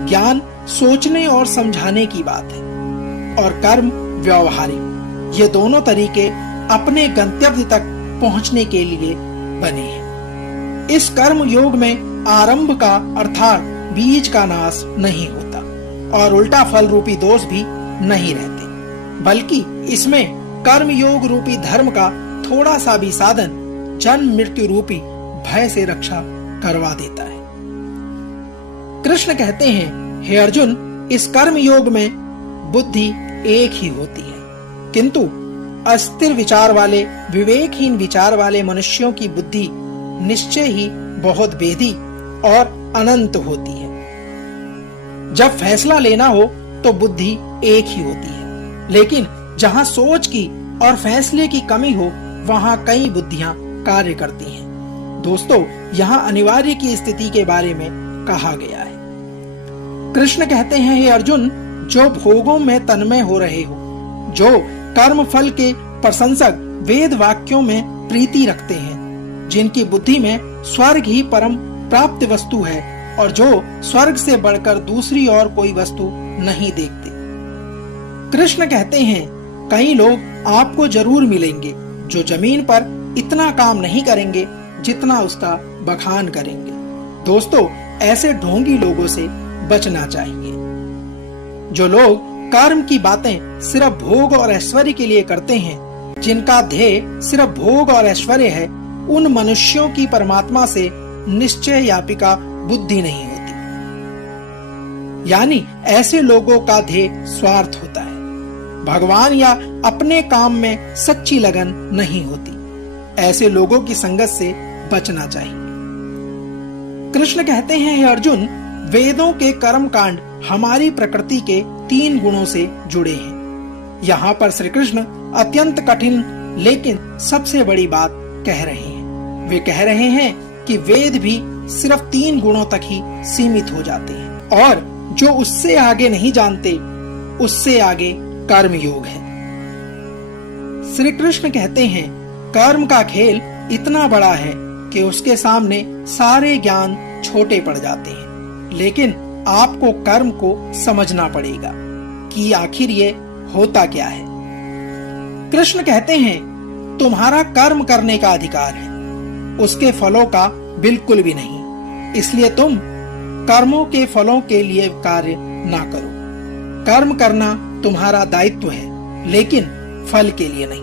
ज्ञान सोचने और समझाने की बात है और कर्म व्यवहारिक। ये दोनों तरीके अपने गंतव्य तक पहुंचने के लिए बने हैं। इस कर्म योग में आरंभ का अर्थात बीज का नाश नहीं होता और उल्टा फल रूपी दोष भी नहीं रहते, बल्कि इसमें कर्म योग रूपी धर्म का थोड़ा सा भी साधन जन्म मृत्यु रूपी भय से रक्षा करवा देता है। कृष्ण कहते हैं, हे अर्जुन, इस कर्म योग में बुद्धि एक ही होती है, किंतु अस्थिर विचार वाले, विवेकहीन विचार वाले मनुष्यों की बुद्धि निश्चय ही बहुत भेदी और अनंत होती है। जब फैसला लेना हो तो बुद्धि एक ही होती है, लेकिन जहां सोच की और फैसले की कमी हो वहां कई बुद्धियां कार्य करती हैं। दोस्तों, यहाँ अनिवार्य की स्थिति के बारे में कहा गया है। कृष्ण कहते हैं, हे अर्जुन, जो भोगों में तन्मय हो रहे हो, जो कर्म फल के प्रशंसक वेद वाक्यों में प्रीति रखते हैं, जिनकी बुद्धि में स्वर्ग ही परम प्राप्त वस्तु है और जो स्वर्ग से बढ़कर दूसरी और कोई वस्तु नहीं देखते। कृष्ण कहते हैं, कई लोग आपको जरूर मिलेंगे जो जमीन पर इतना काम नहीं करेंगे जितना उसका बखान करेंगे, दोस्तों, ऐसे ढोंगी लोगों से बचना चाहिए। जो लोग कर्म की बातें सिर्फ भोग और ऐश्वर्य के लिए करते हैं, जिनका ध्येय सिर्फ भोग और ऐश्वर्य है, उन मनुष्यों की परमात्मा से निश्चय यापिका बुद्धि नहीं होती। यानी ऐसे लोगों का ध्येय स्वार्थ होता है, भगवान या अपने काम में सच्ची लगन नहीं होती। ऐसे लोगों की संगत से बचना चाहिए। कृष्ण कहते हैं, हे अर्जुन, वेदों के कर्म कांड हमारी प्रकृति के 3 गुणों से जुड़े हैं। यहाँ पर श्री कृष्ण अत्यंत कठिन लेकिन सबसे बड़ी बात कह रहे हैं। वे कह रहे हैं कि वेद भी सिर्फ 3 गुणों तक ही सीमित हो जाते हैं और जो उससे आगे नहीं जानते, उससे आगे कर्म योग है। श्री कृष्ण कहते हैं, कर्म का खेल इतना बड़ा है कि उसके सामने सारे ज्ञान छोटे पड़ जाते हैं। लेकिन आपको कर्म को समझना पड़ेगा कि आखिर ये होता क्या है। कृष्ण कहते हैं, तुम्हारा कर्म करने का अधिकार है, उसके फलों का बिल्कुल भी नहीं। इसलिए तुम कर्मों के फलों के लिए कार्य ना करो। कर्म करना तुम्हारा दायित्व है, लेकिन फल के लिए नहीं।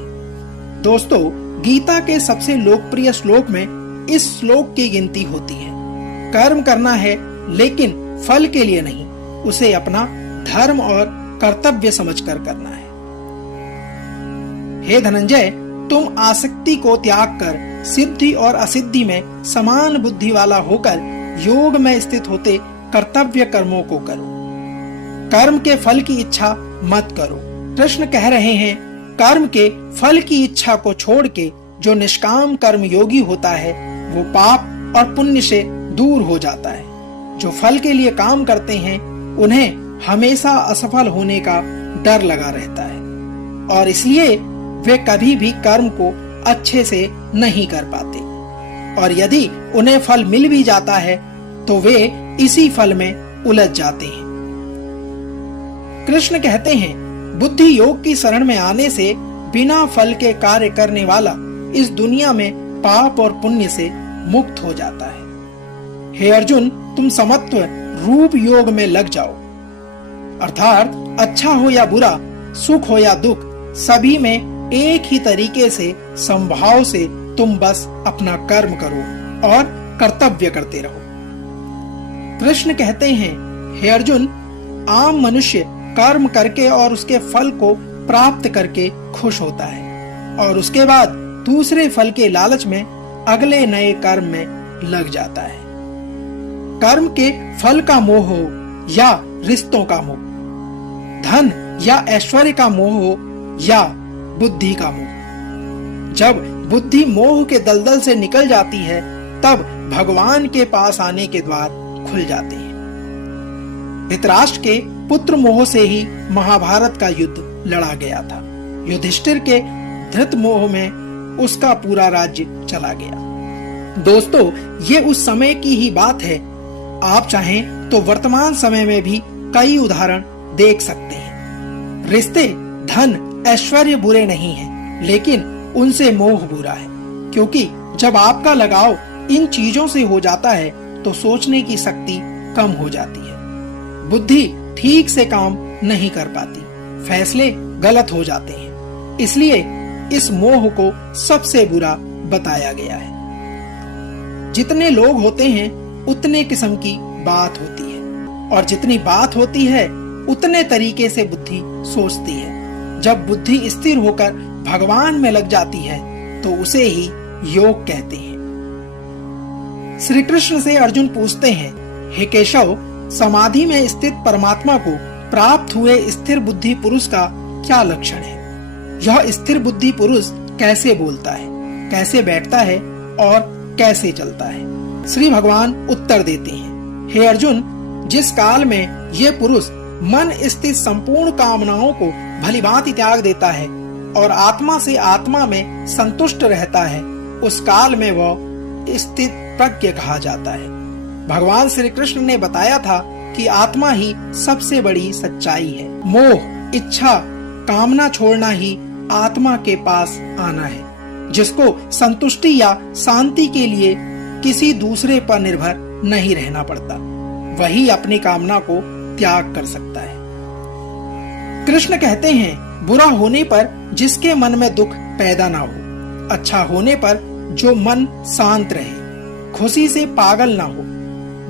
दोस्तों, गीता के सबसे लोकप्रिय श्लोक में इस श्लोक की गिनती होती है। कर्म करना है, लेकिन फल के लिए नहीं, उसे अपना धर्म और कर्तव्य समझकर करना है। हे धनंजय, तुम आसक्ति को त्याग कर सिद्धि और असिद्धि में समान बुद्धि वाला होकर योग में स्थित होते कर्तव्य कर्मों को करो। कर्म के फल की इच्छा मत करो। कृष्ण कह रहे हैं, कर्म के फल की इच्छा को छोड़ के जो निष्काम कर्म योगी होता है, वो पाप और पुण्य से दूर हो जाता है। जो फल के लिए काम करते हैं, उन्हें हमेशा असफल होने का डर लगा रहता है और इसलिए वे कभी भी कर्म को अच्छे से नहीं कर पाते। और यदि उन्हें फल मिल भी जाता है तो वे इसी फल में उलझ जाते हैं। कृष्ण कहते हैं, बुद्धि योग की शरण में आने से बिना फल के कार्य करने वाला इस दुनिया में पाप और पुण्य से मुक्त हो जाता है। हे अर्जुन, तुम समत्व रूप योग में लग जाओ, अर्थात अच्छा हो या बुरा, सुख हो या दुख, सभी में एक ही तरीके से समभाव से तुम बस अपना कर्म करो और कर्तव्य करते रहो। कृष्ण कहते हैं, हे अर्जुन, आम मनुष्य कर्म करके और उसके फल को प्राप्त करके खुश होता है और उसके बाद दूसरे फल के लालच में अगले नए कर्म में लग जाता है। कर्म के फल का मोह हो या रिश्तों का मोह, धन या ऐश्वर्य का मोह हो या बुद्धि का मोह, जब बुद्धि मोह के दलदल से निकल जाती है, तब भगवान के पास आने के द्वार खुल जाते हैं। धृतराष्ट्र के पुत्र मोह से ही महाभारत का युद्ध लड़ा गया था। युधिष्ठिर के धृत मोह में उसका पूरा राज्य चला गया। दोस्तों, ये उस समय की ही बात है। आप चाहें तो वर्तमान समय में भी कई उदाहरण देख सकते हैं। रिश्ते, धन, ऐश्वर्य बुरे नहीं हैं, लेकिन उनसे मोह बुरा है, क्योंकि जब आपका लगाव इन चीजों से हो जाता है तो सोचने की शक्ति कम हो जाती है, बुद्धि ठीक से काम नहीं कर पाती, फैसले गलत हो जाते हैं। इसलिए इस मोह को सबसे बुरा बताया गया है। जितने लोग होते हैं उतने किस्म की बात होती है और जितनी बात होती है उतने तरीके से बुद्धि सोचती है। जब बुद्धि स्थिर होकर भगवान में लग जाती है तो उसे ही योग कहते हैं। श्री कृष्ण से अर्जुन पूछते हैं, हे केशव, समाधि में स्थित परमात्मा को प्राप्त हुए स्थिर बुद्धि पुरुष का क्या लक्षण है? यह स्थिर बुद्धि पुरुष कैसे बोलता है, कैसे बैठता है और कैसे चलता है? श्री भगवान उत्तर देते हैं, हे अर्जुन, जिस काल में ये पुरुष मन स्थित संपूर्ण कामनाओं को भलीभांति त्याग देता है और आत्मा से आत्मा में संतुष्ट रहता है, उस काल में वह स्थित प्रज्ञ कहा जाता है। भगवान श्री कृष्ण ने बताया था कि आत्मा ही सबसे बड़ी सच्चाई है। मोह, इच्छा, कामना छोड़ना ही आत्मा के पास आना है, जिसको संतुष्टि या शांति के लिए किसी दूसरे पर निर्भर नहीं रहना पड़ता, वही अपनी कामना को त्याग कर सकता है। कृष्ण कहते हैं, बुरा होने पर जिसके मन में दुख पैदा ना हो, अच्छा होने पर जो मन शांत रहे, खुशी से पागल ना हो,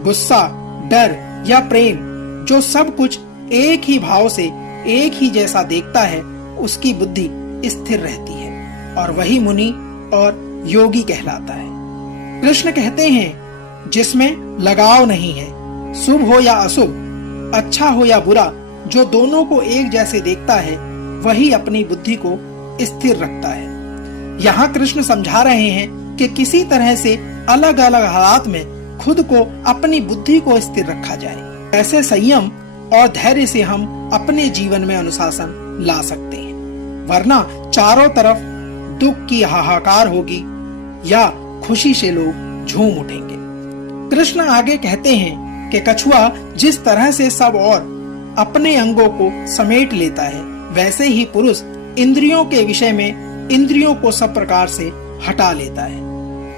गुस्सा, डर या प्रेम, जो सब कुछ एक ही भाव से एक ही जैसा देखता है, उसकी बुद्धि स्थिर रहती है और वही मुनि और योगी कहलाता है। कृष्ण कहते हैं, जिसमें लगाव नहीं है, शुभ हो या अशुभ, अच्छा हो या बुरा, जो दोनों को एक जैसे देखता है, वही अपनी बुद्धि को स्थिर रखता है। यहाँ कृष्ण समझा रहे हैं कि किसी तरह से अलग अलग हालात में खुद को, अपनी बुद्धि को स्थिर रखा जाए। ऐसे संयम और धैर्य से हम अपने जीवन में अनुशासन ला सकते हैं, वरना चारों तरफ दुख की हाहाकार होगी या खुशी से लोग झूम उठेंगे। कृष्ण आगे कहते हैं कि कछुआ जिस तरह से सब और अपने अंगों को समेट लेता है, वैसे ही पुरुष इंद्रियों के विषय में इंद्रियों को सब प्रकार से हटा लेता है,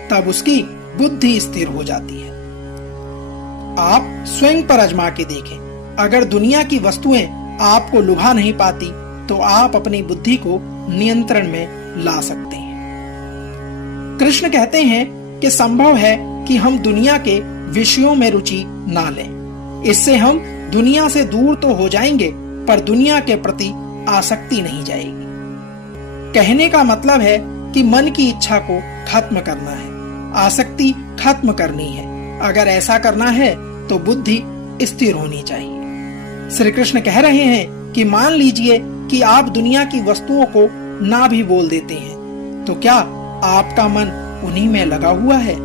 तब उसकी बुद्धि स्थिर हो जाती है। आप स्वयं पर आजमा के देखें, अगर दुनिया की वस्तुएं आपको लुभा नहीं पाती, तो आप अपनी बुद्धि को नियंत्रण में ला सकते हैं। कृष्ण कहते हैं कि संभव है कि हम दुनिया के विषयों में रुचि ना लें, इससे हम दुनिया से दूर तो हो जाएंगे, पर दुनिया के प्रति आसक्ति नहीं जाएगी। कहने का मतलब है कि मन की इच्छा को खत्म करना है, आसक्ति खत्म करनी है। अगर ऐसा करना है तो बुद्धि स्थिर होनी चाहिए। श्री कृष्ण कह रहे हैं कि मान लीजिए कि आप दुनिया की वस्तुओं को ना भी बोल देते हैं, तो क्या आपका मन उन्हीं में लगा हुआ है?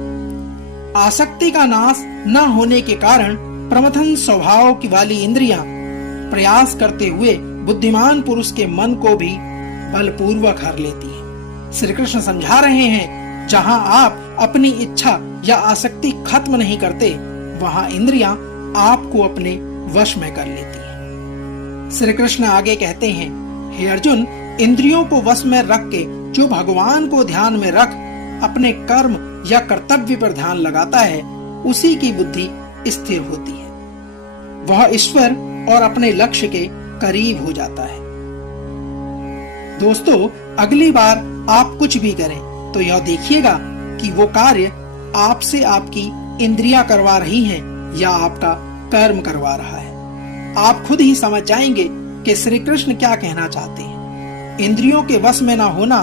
आसक्ति का नाश न होने के कारण प्रमथन स्वभाव की वाली इंद्रियां प्रयास करते हुए बुद्धिमान पुरुष के मन को भी बलपूर्वक हर लेती हैं। श्री कृष्ण समझा रहे हैं, जहां आप अपनी इच्छा या आसक्ति खत्म नहीं करते, वहां इंद्रियां आपको अपने वश में कर लेती हैं। श्री कृष्ण आगे कहते हैं, हे अर्जुन, इंद्रियों को वश में रख के जो भगवान को ध्यान में रख अपने कर्म या कर्तव्य पर ध्यान लगाता है, उसी की बुद्धि स्थिर होती है। वह ईश्वर और अपने लक्ष्य के करीब हो जाता है। दोस्तों, अगली बार आप कुछ भी करें तो यह देखिएगा कि वो कार्य आपसे आपकी इंद्रियां करवा रही हैं या आपका कर्म करवा रहा है। आप खुद ही समझ जाएंगे कि श्री कृष्ण क्या कहना चाहते हैं। इंद्रियों के वश में ना होना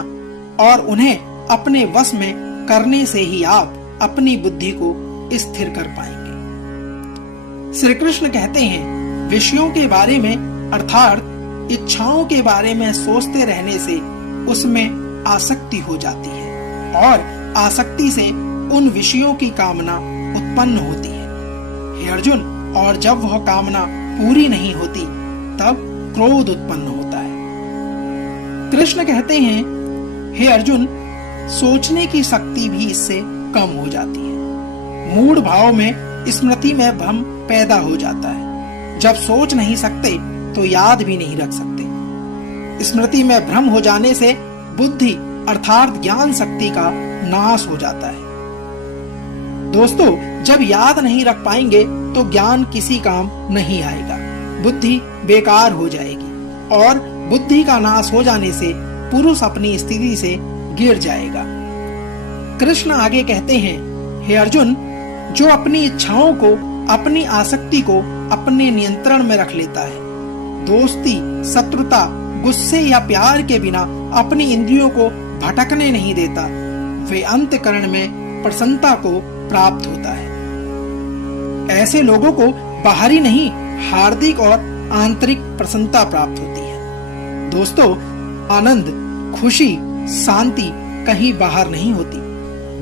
और उन्हें अपने वश में करने से ही आप अपनी बुद्धि को स्थिर कर पाएंगे। श्री कृष्ण कहते हैं, विषयों के बारे में अर्थात इच्छाओं के बारे में सोचते रहने से उसमें आसक्ति हो जाती है और आसक्ति से उन विषयों की कामना उत्पन्न होती है। हे अर्जुन, और जब वह कामना पूरी नहीं होती, तब क्रोध उत्पन्न होता है। कृष्ण कहते हैं, हे अर्जुन, सोचने की शक्ति भी इससे कम हो जाती है। मूढ़ भाव में स्मृति में भ्रम पैदा हो जाता है। जब सोच नहीं सकते तो याद भी नहीं रख सकते। स्मृति में भ्रम हो जाने से बुद्धि अर्थात ज्ञान शक्ति का नाश हो जाता है। दोस्तों, जब याद नहीं रख पाएंगे तो ज्ञान किसी काम नहीं आएगा, बुद्धि बेकार हो जाएगी और बुद्धि का नाश हो जाने से पुरुष अपनी स्थिति से गिर जाएगा। कृष्ण आगे कहते हैं, हे अर्जुन, जो अपनी इच्छाओं को, अपनी आसक्ति को अपने नियंत्रण में रख लेता है, दोस्ती, शत्रुता, गुस्से या प्यार के बिना अपनी इंद्रियों को भटकने नहीं देता, वे अंतःकरण में प्रसन्नता को प्राप्त होता है। ऐसे लोगों को बाहरी नहीं, हार्दिक और आंतरिक प्रसन्नता प्राप्त होती है। दोस्तों, आनंद, खुशी, शांति कहीं बाहर नहीं होती,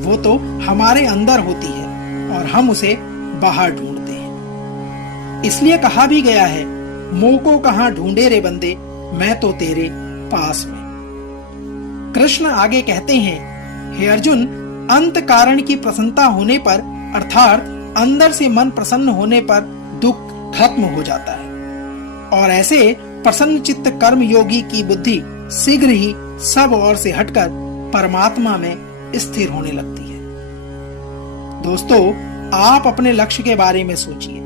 वो तो हमारे अंदर होती है और हम उसे बाहर ढूंढते हैं। इसलिए कहा भी गया है, मोह को कहां ढूंढे रे बंदे, मैं तो तेरे पास में। कृष्ण आगे कहते हैं, हे अर्जुन, अंत कारण की प्रसन्नता होने पर अर्थात अंदर से मन प्रसन्न होने पर दुख खत्म हो जाता है और ऐसे प्रसन्न चित्त कर्म योगी की बुद्धि शीघ्र ही सब ओर से हटकर परमात्मा में स्थिर होने लगती है। दोस्तों, आप अपने लक्ष्य के बारे में सोचिए,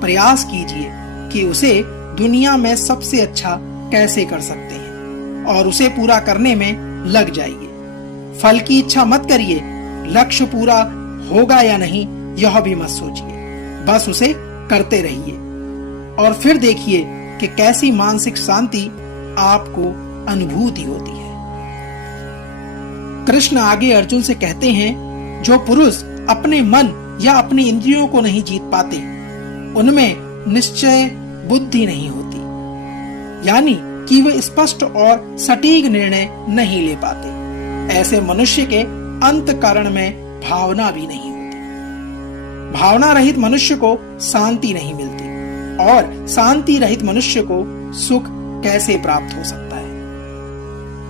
प्रयास कीजिए कि उसे दुनिया में सबसे अच्छा कैसे कर सकते हैं और उसे पूरा करने में लग जाइए। फल की इच्छा मत करिए, लक्ष्य पूरा होगा या नहीं यह भी मत सोचिए, बस उसे करते रहिए और फिर देखिए कि कैसी मानसिक शांति आपको अनुभूति होती है। कृष्ण आगे अर्जुन से कहते हैं, जो पुरुष अपने मन या अपनी इंद्रियों को नहीं जीत पाते, उनमें निश्चय बुद्धि नहीं होती, यानी कि वे स्पष्ट और सटीक निर्णय नहीं ले पाते। ऐसे मनुष्य के अंतःकरण में भावना भी नहीं होती। भावना रहित मनुष्य को शांति नहीं मिलती और शांति रहित मनुष्य को सुख कैसे प्राप्त हो सकता है।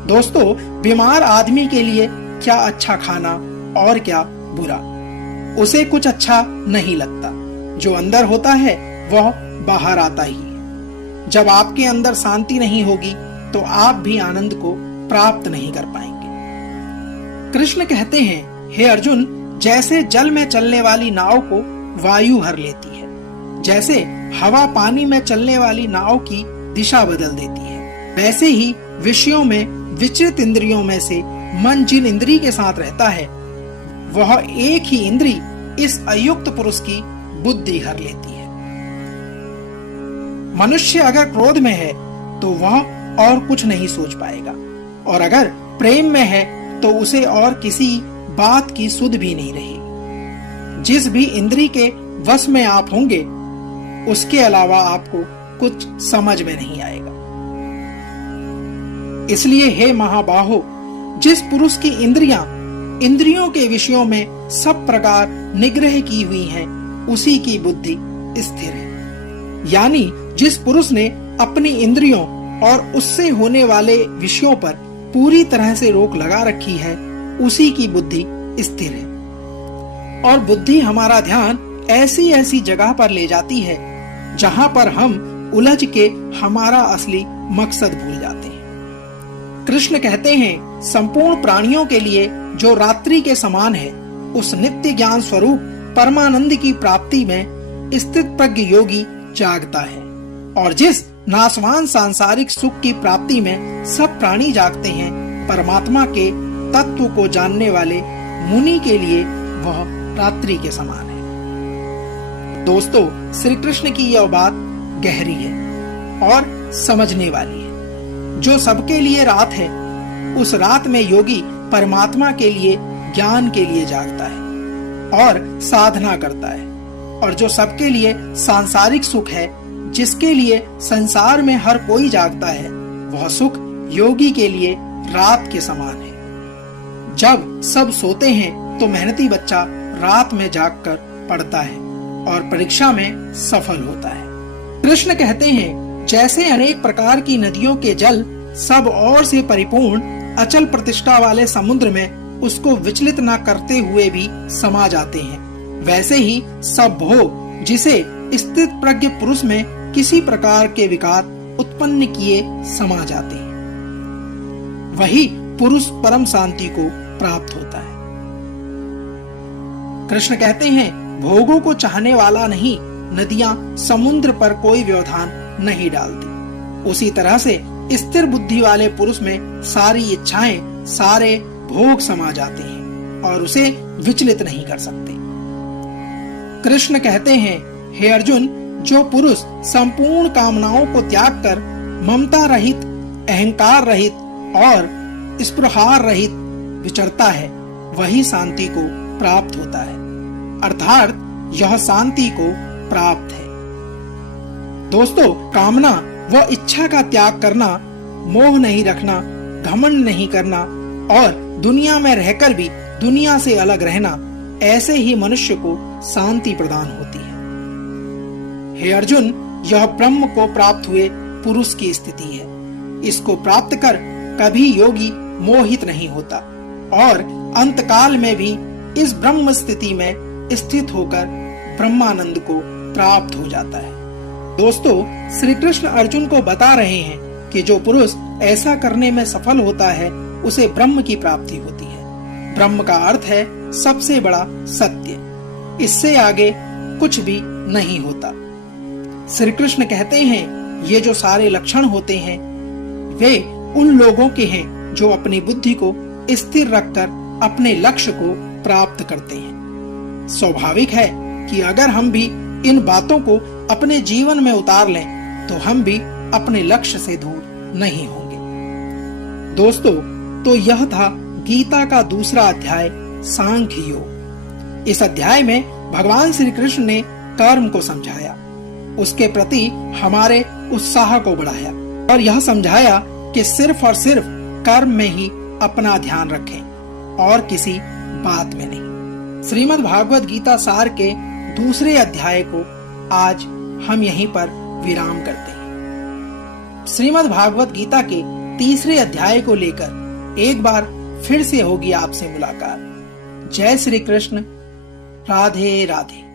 दोस्तों, बीमार आदमी के लिए क्या अच्छा खाना और क्या बुरा, उसे कुछ अच्छा नहीं लगता। जो अंदर होता है वह बाहर आता ही है। जब आपके अंदर शांति नहीं होगी तो आप भी आनंद को प्राप्त नहीं कर पाएंगे। कृष्ण कहते हैं, हे अर्जुन, जैसे जल में चलने वाली नाव को वायु हर लेती है, जैसे हवा पानी में चलने वाली नाव की दिशा बदल देती है, वैसे ही विषयों में विचलित इंद्रियों में से मन जिन इंद्री के साथ रहता है, वह एक ही इंद्री इस अयुक्त पुरुष की बुद्धि हर लेती है। मनुष्य अगर क्रोध में है तो वह और कुछ नहीं सोच पाएगा, और अगर प्रेम में है तो उसे और किसी बात की सुध भी नहीं रहेगी। जिस भी इंद्री के वश में आप होंगे, उसके अलावा आपको कुछ समझ में नहीं आएगा। इसलिए हे महाबाहो, जिस पुरुष की इंद्रियां इंद्रियों के विषयों में सब प्रकार निग्रह की हुई हैं, उसी की बुद्धि स्थिर है। यानी जिस पुरुष ने अपनी इंद्रियों और उससे होने वाले विषयों पर पूरी तरह से रोक लगा रखी है, उसी की बुद्धि स्थिर है। और बुद्धि हमारा ध्यान ऐसी ऐसी जगह पर ले जाती है जहां पर हम उलझ के हमारा असली मकसद भूल जाते हैं। कृष्ण कहते हैं, संपूर्ण प्राणियों के लिए जो रात्रि के समान है, उस नित्य ज्ञान स्वरूप परमानंद की प्राप्ति में स्थित प्रज्ञ योगी जागता है। और जिस नाशवान सांसारिक सुख की प्राप्ति में सब प्राणी जागते हैं, परमात्मा के तत्व को जानने वाले मुनि के लिए वह रात्रि के समान है। दोस्तों, श्री कृष्ण की यह बात गहरी है और समझने वाली है। जो सबके लिए रात है, उस रात में योगी परमात्मा के लिए ज्ञान के लिए जागता है और साधना करता है। और जो सबके लिए सांसारिक सुख है, जिसके लिए संसार में हर कोई जागता है, वह सुख योगी के लिए रात के समान है। जब सब सोते हैं तो मेहनती बच्चा रात में जागकर पढ़ता है और परीक्षा में सफल होता है। कृष्ण कहते हैं, जैसे अनेक प्रकार की नदियों के जल सब ओर से परिपूर्ण अचल प्रतिष्ठा वाले समुद्र में उसको विचलित न करते हुए भी समा जाते हैं, वैसे ही सब भोग जिसे स्थित प्रज्ञ पुरुष में किसी प्रकार के विकार उत्पन्न किए समा जाते हैं, वही पुरुष परम शांति को प्राप्त होता है। कृष्ण कहते हैं, भोगों को चाहने वाला नहीं, नदियां समुद्र पर कोई व्यवधान नहीं डालती। उसी तरह से स्थिर बुद्धि वाले पुरुष में सारी इच्छाएं, सारे भोग समा जाते हैं और उसे विचलित नहीं कर सकते। कृष्ण कहते हैं, हे अर्जुन, जो पुरुष संपूर्ण कामनाओं को त्याग कर ममता रहित, अहंकार रहित और स्पृहार रहित विचरता है, वही शांति को प्राप्त होता है, अर्थात यह शांति को प्राप्त है। दोस्तों, कामना व इच्छा का त्याग करना, मोह नहीं रखना, घमंड नहीं करना और दुनिया में रहकर भी दुनिया से अलग रहना, ऐसे ही मनुष्य को शांति प्रदान होती है। हे अर्जुन, यह ब्रह्म को प्राप्त हुए पुरुष की स्थिति है। इसको प्राप्त कर कभी योगी मोहित नहीं होता और अंतकाल में भी इस ब्रह्म स्थिति में स्थित होकर ब्रह्मानंद को प्राप्त हो जाता है। दोस्तों, श्री कृष्ण अर्जुन को बता रहे हैं कि जो पुरुष ऐसा करने में सफल होता है, उसे ब्रह्म की प्राप्ति होती है। ब्रह्म का अर्थ है सबसे बड़ा सत्य। इससे आगे कुछ भी नहीं होता। श्री कृष्ण कहते हैं ये जो सारे लक्षण होते हैं वे उन लोगों के हैं जो अपनी बुद्धि को स्थिर रखकर अपने लक्ष्य को प्राप्त करते हैं। स्वाभाविक है कि अगर हम भी इन बातों को अपने जीवन में उतार लें तो हम भी अपने लक्ष्य से दूर नहीं होंगे। दोस्तों, तो यह था गीता का दूसरा अध्याय सांख्य योग। इस अध्याय में भगवान श्री कृष्ण ने कर्म को समझाया, उसके प्रति हमारे उत्साह को बढ़ाया और यह समझाया कि सिर्फ और सिर्फ कर्म में ही अपना ध्यान रखें और किसी बात में नहीं। श्रीमद् भागवत गीता सार के दूसरे अध्याय को आज हम यहीं पर विराम करते हैं। श्रीमद् भागवत गीता के तीसरे अध्याय को लेकर एक बार फिर से होगी आपसे मुलाकात। जय श्री कृष्ण। राधे राधे।